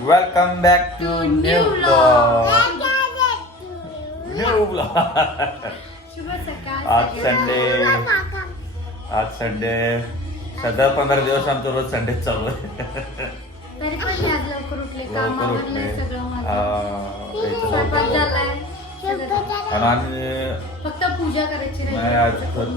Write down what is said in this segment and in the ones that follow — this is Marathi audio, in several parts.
Welcome back to new blog new blog आज संडे आज संडे सध्या पंधरा दिवस आमचं रोज संडे चालू आहे. लवकर उठले. हा, स्वयंपाक. झालाय. आणि आम्ही फक्त पूजा करायची नाही आज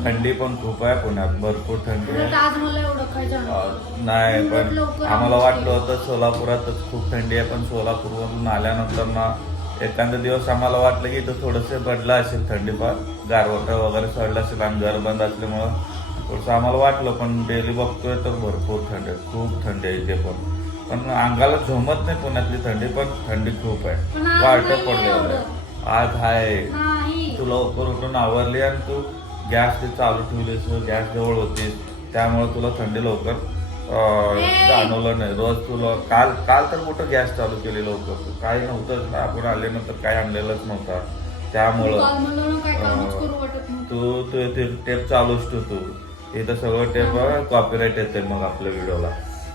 थंडी पण खूप आहे पुण्यात. भरपूर थंडी आहे. आज मला एवढं नाही. पण आम्हाला. वाटलं होतं सोलापुरातच खूप थंडी आहे पण सोलापूरवरून आल्यानंतर ना एखादा दिवस आम्हाला वाटलं की इथं थोडंसं बदला असेल थंडीफार गारवटा वगैरे चढलं असेल आणि घर बंद असल्यामुळं थोडंसं आम्हाला वाटलं पण डेली बघतोय तर भरपूर थंडी आहे. खूप थंडी आहे इथे पण. पण अंगाला झोमत नाही पुण्यातली थंडी पण थंडी खूप पण आहे वाटत नाहीये पडले एवढं. आज नाही तू लवकर उठून आवरली आणि तू गॅस ते चालू ठेवलीस गॅस जवळ होतीस. त्यामुळे तुला थंडी लवकर! जाणवलं नाही. रोज तुला काल काल तर कुठं गॅस चालू केली लवकर? काही नव्हतं. आपण आल्यानंतर काही आणलेलंच नव्हता. त्यामुळं काय तू तू ते टेप चालूच ठेव तू. इथं सगळं टेप कॉपीराईट येते मग आपल्या व्हिडिओला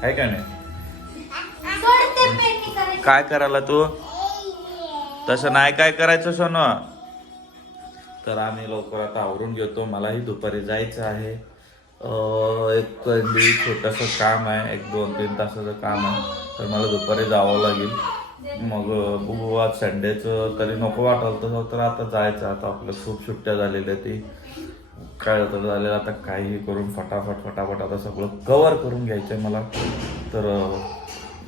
आहे का नाही. काय करायला तू? तसं नाही काय करायचं सोन. तर आम्ही लवकर आता आवरून घेतो. मलाही दुपारी जायचं आहे. एक छोटंसं छोटस काम आहे. एक दोन तीन तासाचं काम आहे. तर मला दुपारी जावं लागेल. मग बघू आज संडेचं तरी नको वाटलं तसं. तर आता जायचं. आता आपल्या खूप सुट्ट्या झालेल्या ती. काय होतं झालेलं आता काही करून फटाफट फटाफट आता सगळं कवर करून घ्यायचं आहे मला. तर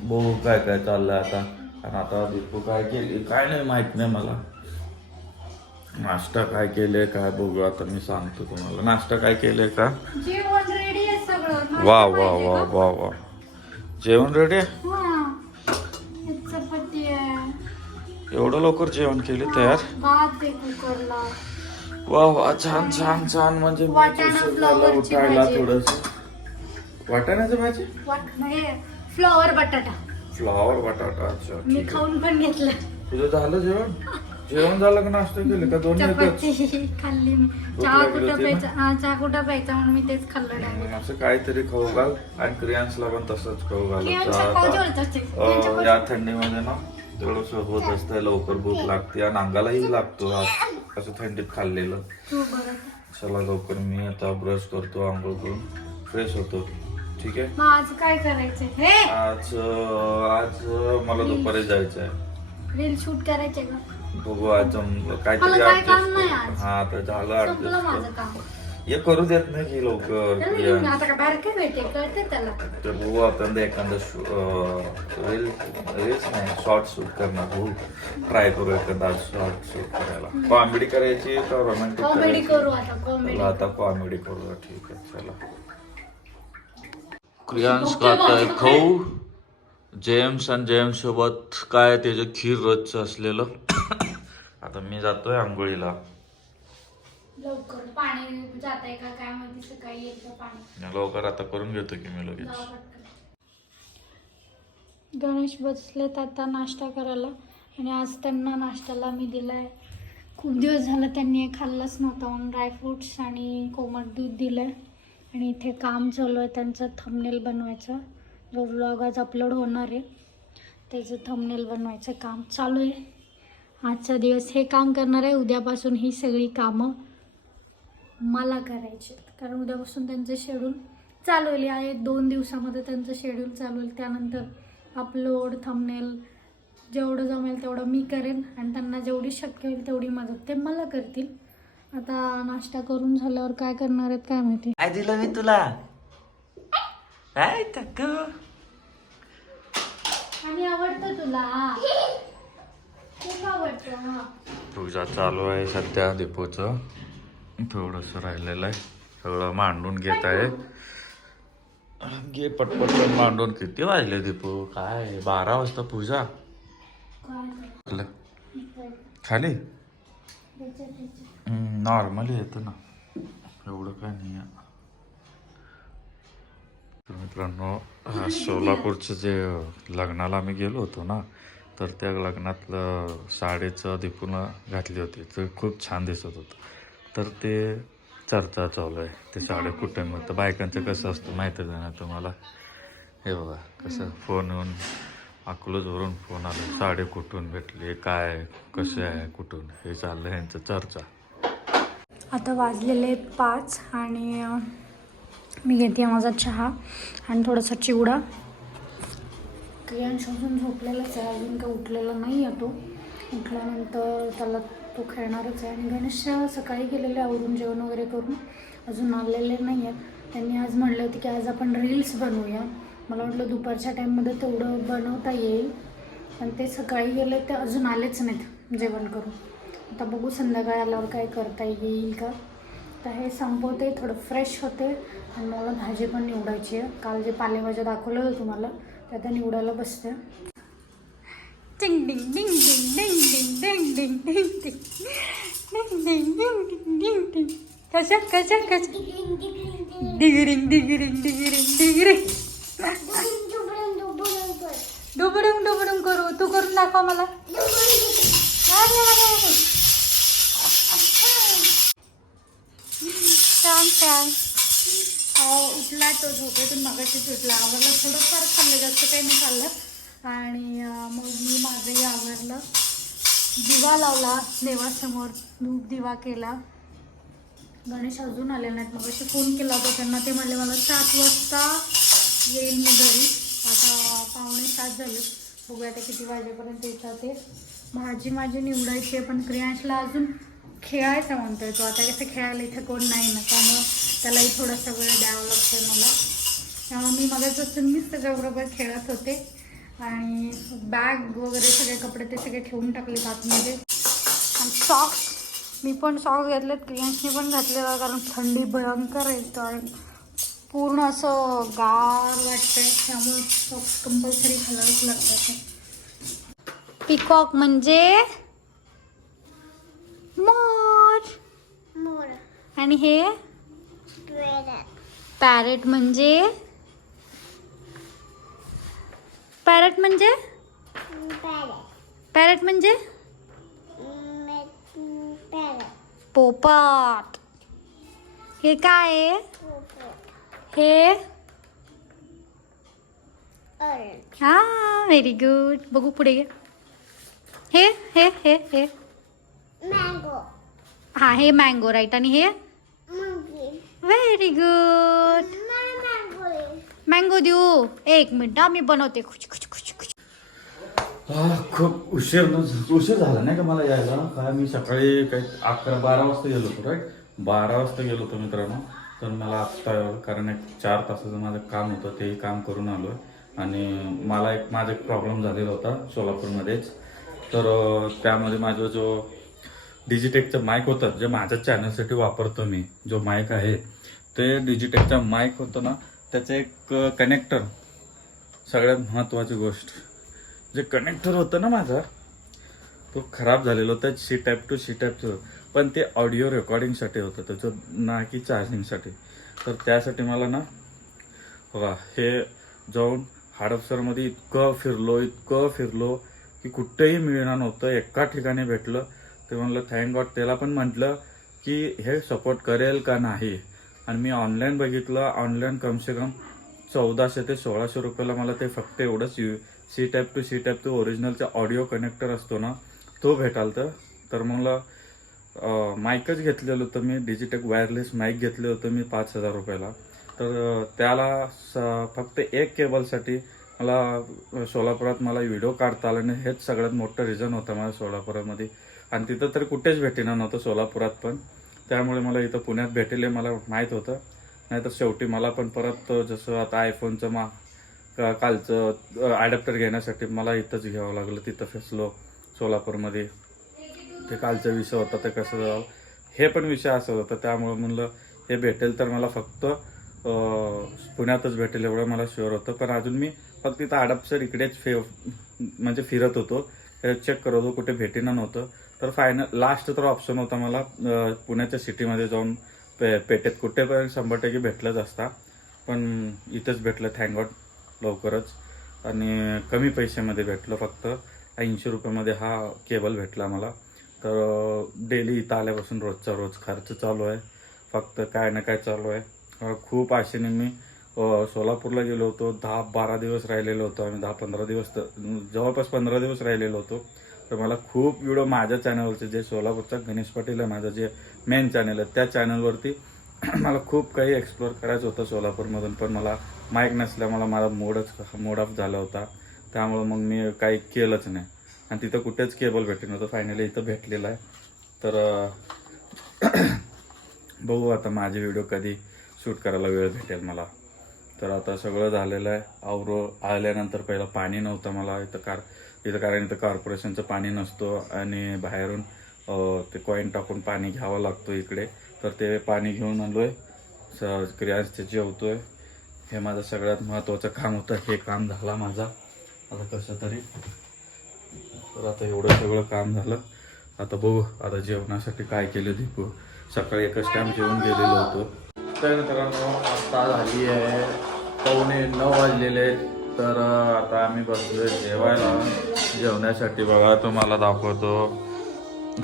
बघू काय काय चाललं आता. आणि आता दीपू काय केली? काय नाही माहीत नाही मला. नाश्ता काय केले काय बघू. आता मी सांगतो तुम्हाला. नाश्ता काय केले का? वा वा वा? वा वा. जेवण रेडी हा. एवढं लवकर जेवण केले तयार? वा वा छान छान छान. म्हणजे उठायला. थोडस. वाटाण्याचं भाजी? वाट फ्लॉवर बटाटा. फ्लावर बटाटा अच्छा मी ठीक आहे. खाऊन पण घेतलं. तुझं झालं जेवण? जेवण झालं का नाश्ता केलं का? दोन्ही एकच? चपाती खाल्ली मी. चहा लागली कुठं होती ना? प्यायचा हा चहा कुठं प्यायचा म्हणून मी तेच खाल्लं डायरेक्ट. असं काहीतरी खाऊ घाल आणि क्रियांशला पण तसंच खाऊ घाल. आता, असते. अं, या थंडीमध्ये ना थोडस होत असतं लवकर भूक लागते आणि अंगालाही लागतो असं थंडीत खाल्लेलं. तू बरं चला लवकर मी आता ब्रश करतो आंघोळ करून. फ्रेश होतो. ठीक आहे? मग आज काय करायचंय? हे! आज अं, आज अं, मला दुपारी जायचं आहे रील शूट करायचंय का? बघू आज जम- काहीतरी काय adjust काम नाही करू. आज. हा तर झालं संपलं adjust माझं करू. काम. हे करू देत नाही की लवकर त्याला आता का बाहेर काय भेटे कळते त्याला. तर बघू आपण ते एखादं रील रील्स नाही शॉर्ट शूट करणार. बघू. ट्राय करू एखादा शॉर्ट शूट करायला. कॉमेडी करायची का रोमॅन्टिक कॉमेडी करू आता कॉमेडी आता कॉमेडी करूया. ठीक आहे चला. क्रियांश खाताय खाऊ जेम्स आणि जेम्स सोबत काय त्याचं खीर रोजचं असलेलं. आता मी जातोय आंघोळीला. लवकर पाणी जात आहे का? काय माहिती सकाळी येतं पाणी? लवकर आता करून घेतो की मी लगेच. गणेश बसलेत आता नाश्ता करायला. आणि आज त्यांना नाश्त्याला मी दिलाय. खूप दिवस झालं त्यांनी हे खाल्लंच नव्हतं. म्हणून ड्रायफ्रुट्स आणि कोमट दूध दिलंय. आणि इथे काम चालू आहे त्यांचं थंबनेल बनवायचं. जो व्लॉग आज अपलोड होणार आहे त्याचं थंबनेल बनवायचं काम चालू आहे. आजचा दिवस हे काम करणार आहे उद्यापासून ही सगळी कामं मला करायचे कारण उद्यापासून त्यांचं शेड्यूल चालू होईल आहे. दोन दिवसामध्ये त्यांचं शेड्यूल चालू होईल त्यानंतर अपलोड थंबनेल जेवढं जमेल तेवढं मी करेन. आणि त्यांना जेवढी शक्य होईल तेवढी मदत ते मला करतील. आता नाश्ता करून झाल्यावर काय करणार आहेत काय माहिती? काय दिलं मी तुला? काय टक्क आणि आवडतं तुला? खूप आवडतं हा. पूजा चालू आहे सध्या दीपूचं थोडस राहिलेलं आहे. सगळं मांडून घेत आहे. घे पटपट मांडून. किती वाजले दीपू काय? बारा वाजता पूजा. काय? खाली? त्याच्यात त्याच्यात. नॉर्मली येतं ना. एवढं काय नाही तर मित्रांनो सोलापूरचं जे लग्नाला आम्ही गेलो होतो ना तर त्या लग्नातलं साडीचं दिपून घातली होती. तर खूप छान दिसत होतं. तर ते चर्चा चालू आहे. ते साडी कुठे मिळतं बायकांचं कसं असतं माहिती आहे ना तुम्हाला? हे बघा कसं फोन येऊन अकलूजवरून फोन आला. साडी कुठून भेटली? काय? कसे आहे? कुठून? हे चाललं यांचं चर्चा. आता वाजलेले आहेत पाच आणि मी घेते माझा चहा आणि थोडासा चिवडा. क्रियांश अजून झोपलेलाच आहे अजून काही उठलेला नाही आहे तो. उठल्यानंतर त्याला तो खेळणारच आहे आणि गणेश सकाळी गेलेले आवरून जेवण वगैरे करून अजून आलेले नाही आहेत त्यांनी आज म्हणले होते की आज आपण रील्स बनवूया. मला वाटलं दुपारच्या टाईममध्ये तेवढं बनवता येईल पण ते सकाळी गेले ते अजून आलेच नाहीत जेवण करून. आता बघू संध्याकाळी आल्यावर काय करता येईल का तर हे संपवते थोडं फ्रेश होते आणि मला भाजी पण निवडायची आहे काल जे पालेभाज्या दाखवलं होतं तुम्हाला ते आता निवडायला बसते टिंग डिंग डिंग डिंग डिंग डिंग डिंग डिंग डिंग डिंग डिंग डिंग डिंग डिंग डिंग कशा कशा कशा डिगरिंग डिगरिंग डिगरिंग डिगरिंग डुबडुंग डुबडुंग करू तू करून दाखव मला अरे अरे अरे छान छान उठला तो झोपेतून मगाशीच उठला आवरलं थोडंफार खाल्लं जास्त काही नाही खाल्लं. आणि मग मी माझंही आवरलं. दिवा लावला देवासमोर. धूप दिवा केला. गणेश अजून आले नाहीत. मग अशी फोन केला होता त्यांना. ते म्हणले मला सात वाजता येईल मी घरी. आता पावणे सात झाले. बघूया आता किती वाजेपर्यंत येतात ते. भाजी माझी निवडायची आहे पण क्रियांशला अजून खेळायचं म्हणतोय तो. आता कसं खेळायला इथं कोण नाही ना त्यामुळं त्यालाही थोडासा वेळ द्यावा लागतो मला. त्यामुळे मी मगापासून मीच त्याच्याबरोबर खेळत होते. आणि बॅग वगैरे सगळे कपडे ते सगळे ठेवून टाकले आतमध्ये. आणि सॉक्स मी पण सॉक्स घेतलेत क्रियांशने पण घातलेला कारण थंडी भयंकर आहे तर पूर्ण असं गार वाटतंय. त्यामुळे सॉक्स कंपल्सरी घालावंच लागतात पिकॉक म्हणजे? मग आणि हे? पॅरेट म्हणजे? पॅरेट म्हणजे? पॅरेट म्हणजे? पोपट. हे काय हे? हा व्हेरी गुड बघू पुढे घे. हे हे हे हे. मँगो हा हे मँगो राईट आणि हे? व्हेरी गुड मँगो देऊ. एक मिनिट आम्ही मी बनवते. खुच खुच खुच खुच. हा खूप उशीर उशीर झाला नाही का मला यायला? काय मी सकाळी काही अकरा बारा वाजता गेलो होतो राईट बारा वाजता गेलो होतो मित्रांनो. तर मला आत्ता कारण एक चार तासाचं माझं काम होतं तेही काम करून आलो आणि मला एक माझा एक प्रॉब्लेम झालेला होता सोलापूरमध्येच. तर त्यामध्ये माझा जो डिजिटेकचं माईक होतं जे माझ्या चॅनलसाठी वापरतो मी जो माईक आहे ते डिजिटेकचा माईक होतं ना त्याचं एक कनेक्टर सगळ्यात महत्त्वाची गोष्ट. जे कनेक्टर होतं ना माझा तो खराब झालेला होता सी टाईप टू सी टाईपचं पण ते ऑडिओ रेकॉर्डिंगसाठी होतं त्याचं ना की चार्जिंगसाठी तर त्यासाठी मला ना वा हे जाऊन हाडपसरमध्ये इतकं फिरलो इतकं फिरलो की कुठेही मिळणार नव्हतं एका ठिकाणी भेटलं. ते म्हणलं थँक गॉड त्याला पण म्हटलं की हे सपोर्ट करेल का नाही? आणि मी ऑनलाईन बघितलं ऑनलाईन कमसे कम चौदाशे ते सोळाशे रुपयाला मला ते फक्त एवढंच U C type to C type to ओरिजिनलचा audio connector असतो ना तो भेटाल तर मला माईकच घेतलेलं होतं मी डिजिटेक वायरलेस माईक घेतलं होतं मी पाच हजार रुपयाला. तर त्याला स- फक्त एक केबलसाठी मला सोलापुरात मला व्हिडिओ काढता आला नाही. हेच सगळ्यात मोठं रिझन होतं मला सोलापुरामध्ये. आणि तिथं तर कुठेच भेटेना नव्हतं सोलापुरात पण. त्यामुळे मला इथं पुण्यात भेटेल हे मला माहीत होतं. नाहीतर शेवटी मला पण परत जसं आता आयफोनचं मा का- कालचं ॲडॅप्टर घेण्यासाठी मला इथंच घ्यावं लागलं. तिथं फेसलो सोलापूरमध्ये. ते कालचा विषय होता ते कसं जावं. हे पण विषय असं होता. त्यामुळे म्हणलं हे भेटेल तर मला फक्त पुण्यातच भेटेल एवढं मला शुअर होतं. पण अजून मी फक्त तिथं हडपसर इकडेच फे म्हणजे फिरत होतो. चेक करत होतो कुठे भेटेना नव्हतं. तर फायनल लास्ट तर ऑप्शन होता मला पुण्याच्या सिटीमध्ये जाऊन पे पेटेत कुठे पण शंभर टक्के भेटलंच असता. पण इथंच भेटलं थँक गॉड लवकरच. आणि कमी पैशामध्ये भेटलं फक्त. ऐंशी रुपयामध्ये हा केबल भेटला मला. तर डेली इथं आल्यापासून रोजचा रोज खर्च चालू आहे. फक्त काय ना काय चालू आहे. खूप आशेने मी सोलापूरला गेलो होतो. दहा बारा दिवस राहिलेलो होतो आम्ही. दहा पंधरा दिवस तर जवळपास पंधरा दिवस राहिलेलो होतो. तर मला खूप व्हिडिओ माझ्या चॅनलवरचे जे सोलापूरचा गणेश पाटील आहे माझं जे मेन चॅनल आहे त्या चॅनलवरती मला खूप काही एक्सप्लोअर करायचं होतं सोलापूरमधून पण मला माईक नसल्या मला माझा मोडच मूड ऑफ झाला होता. त्यामुळं मग मी काही केलंच नाही. आणि तिथं कुठेच केबल भेटलं नव्हतं. फायनली इथं भेटलेलं आहे. तर बघू आता माझे व्हिडिओ कधी शूट करायला वेळ भेटेल मला. तर आता सगळं झालेलं आहे. आवरो आल्यानंतर पहिलं पाणी नव्हतं मला. इथं कार इथं कारण इथं कॉर्पोरेशनचं पाणी नसतो आणि बाहेरून ते कॉईन टाकून पाणी घ्यावं लागतो इकडे. तर ते पाणी घेऊन आलोय. स क्रियांचे आहे हे माझं सगळ्यात महत्त्वाचं काम होतं. हे काम झाला माझा. आता कसं तरी. तर आता एवढं सगळं काम झालं. आता बघू आता जेवणासाठी काय केलं दीपू. सकाळी एकच टाईम जेवण गेलेलो होतो. तर मित्रांनो आता झाली आहे पावणे नऊ वाजलेले तर आता आम्ही बसलोय जेवायला. जेवण्यासाठी बघा तुम्हाला दाखवतो.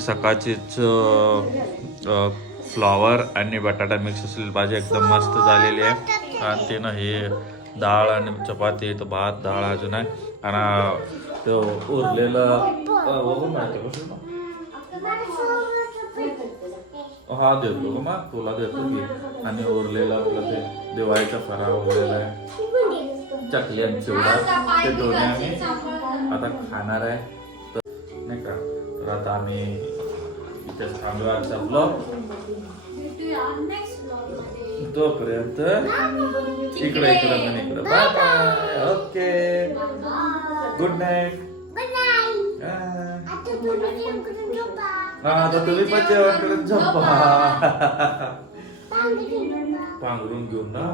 सकाळचीच फ्लॉवर आणि बटाटा मिक्स असलेली भाजी एकदम मस्त झालेली आहे. आणि तिनं हे डाळ आणि चपाती तो भात डाळ अजून आहे. आणि तो उरलेलं हा देतो मग तुला देतो की. आणि उरलेलं आपलं ते दिवाळीचा फराळ उरलेला आहे चकली आणि चिवडा ते दोन्ही आम्ही आता खाणार आहे तर नाही का तर आता आम्ही इथेच थांबलो आजचा ब्लॉग तोपर्यंत इकडं इकडं पण इकडं bye bye okay good night आता तुम्ही जेवण करून झोपा. हा आता तुम्ही पण जेवण करत झोपा पांघरून झोपा. पांघरून घेऊन ना